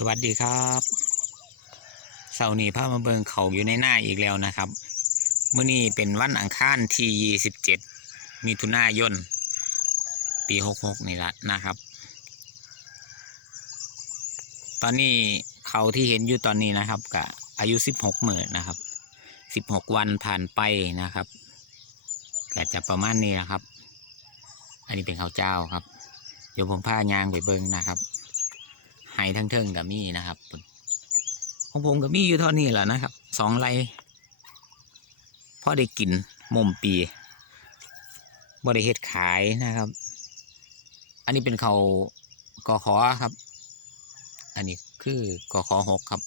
สวัสดีครับเสาร์นี้พามาเบิงเขาอยู่ในหน้าอีกแล้วนะครับเมื้อนี้เป็นวันอังคารที่ 27มิถุนายน ปี 66 นี่ละนะครับ ตอนนี้เขาที่เห็นอยู่ตอนนี้นะครับกับอายุ 16หมื่นนะครับ 16 วันผ่านไปนะครับก็จะประมาณนี้นะครับ อันนี้เป็นเขาเจ้าครับเดี๋ยวผมพายางไปเบิงนะครับ ไห้ทั้งเทิงกับมีนะครับของผมกับมีอยู่เท่านี้แหละนะครับสองไรพอได้กินมุมปีบริเฮ็ดขายนะครับ อันนี้เป็นเขากอขอครับ อันนี้คือกอขอหกครับ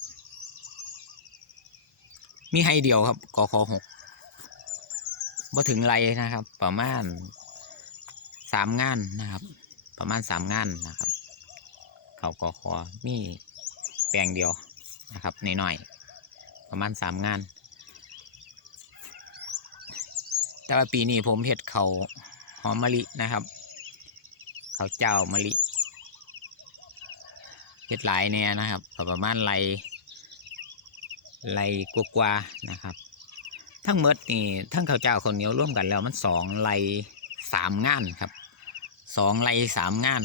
มีให้เดียวครับกอขอหกบ่ถึงไรนะครับ ประมาณสามงานนะครับ ประมาณสามงานนะครับ เขากอคอมีแปลงเดียวนะครับนหน่อยๆประมาณสามงาน แต่ว่าปีนี้ผมเห็ดเขาหอมมะลินะครับเขาเจ้ามะลิเห็ดหลายเนี่ยนะครับประมาณไรไรกว่าๆนะครับ ทั้งเมดนี่ทั้งข้าวเจ้าข้าวเหนียวร่วมกันแล้วมันสองไรสามงานครับสองไรสามงาน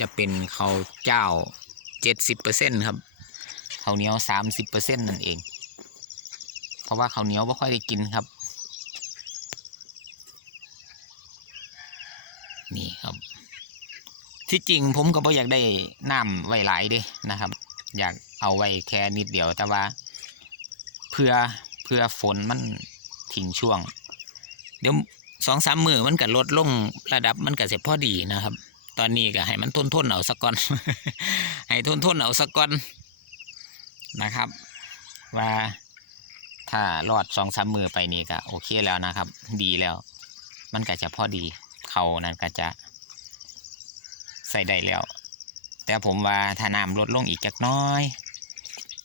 จะเป็นข้าวเจ้าเจ็ดสิบเปอร์เซ็นครับข้าวเหนียวสามสิบเปอร์เซ็นนั่นเอง เพราะว่าข้าวเหนียวไม่ค่อยได้กินครับ นี่ครับ ที่จริงผมก็บ่อยากได้น้ำไว้หลายเด้นะครับ อยากเอาไว้แค่นิดเดียวแต่ว่า เพื่อเพื่อฝนมันทิ้งช่วง เดี๋ยวสองสามมือมันก็ลดลงระดับมันก็เสียพอดีนะครับ ตอนนี้ก็ให้มันทนทนเอาสักก่อน ให้ทนทนเอาสักก่อนนะครับ ว่าถ้ารอดสองสามมือไปนี่ก็โอเคแล้วนะครับ ดีแล้ว มันก็จะพอดีเขานั้นก็จะใส่ได้แล้ว แต่ผมว่าถ้าน้ำลดลงอีกจักน้อย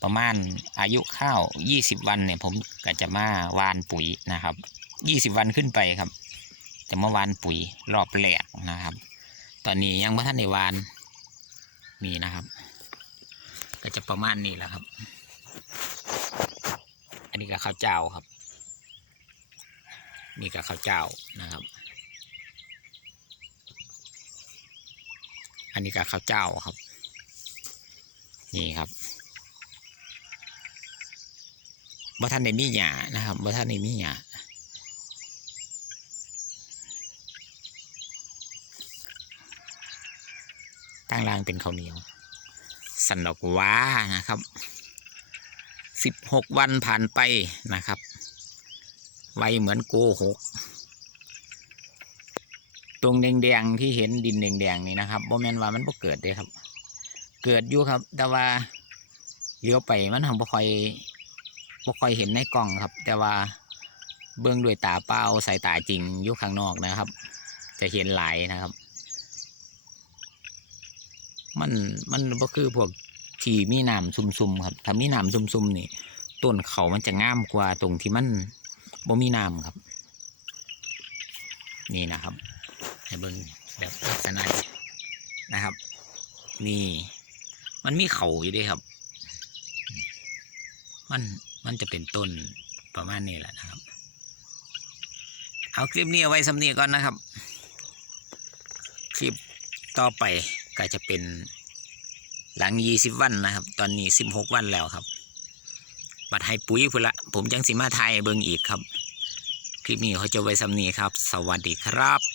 ประมาณอายุข้าวยี่สิบวันเนี่ย ผมก็จะมาวานปุ๋ยนะครับยี่สิบวันขึ้นไปครับ จะมาวานปุ๋ยรอบแรกนะครับ ตอนนี้ยังไม่ทันได้วานนี่นะครับ ก็จะประมาณนี้แหละครับ อันนี้ก็ข้าวเจ้าครับ นี่ก็ข้าวเจ้านะครับ อันนี้ก็ข้าวเจ้าครับ นี่ครับบ่ท่านในมีหยานะครับบ่ท่านในมีหยา ตั้งรางเป็นข้าวเหนียว สันดอกว้านะครับสิบหกวันผ่านไปนะครับ ไวเหมือนโกหก ตรงแดงๆที่เห็นดินแดงๆนี่นะครับบ่แม่นว่ามันบ่เกิดเด้ครับ เกิดอยู่ครับ แต่ว่าเลี้ยวไปมันทำบ่ค่อยบ่ค่อยเห็นในกล้องครับ แต่ว่าเบื้องด้วยตาเปล่าสายตาจริงอยู่ข้างนอกนะครับ จะเห็นหลายนะครับ มันมันก็คือพวกที่มีน้ำซุ่มๆครับถ้ามีน้ำซุ่มๆนี่ต้นเขามันจะงามกว่าตรงที่มันบ่มีน้ำครับ นี่นะครับให้เบิ่งแบบลักษณะนี้นะครับ นี่ มันมีเขาอยู่ด้วยครับ มันมันจะเป็นต้นประมาณนี้แหละนะครับ เอาคลิปนี้เอาไว้สำเนียก่อนนะครับ คลิปต่อไป ก็จะเป็นหลังยี่สิบวันนะครับ ตอนนี้สิบหกวันแล้วครับ บัดให้ปุ๋ยพุ่นละ ผมจังสิมาไทยเบิ่งอีกครับ คลิปนี้เขาจะไว้สำเนียครับ สวัสดีครับ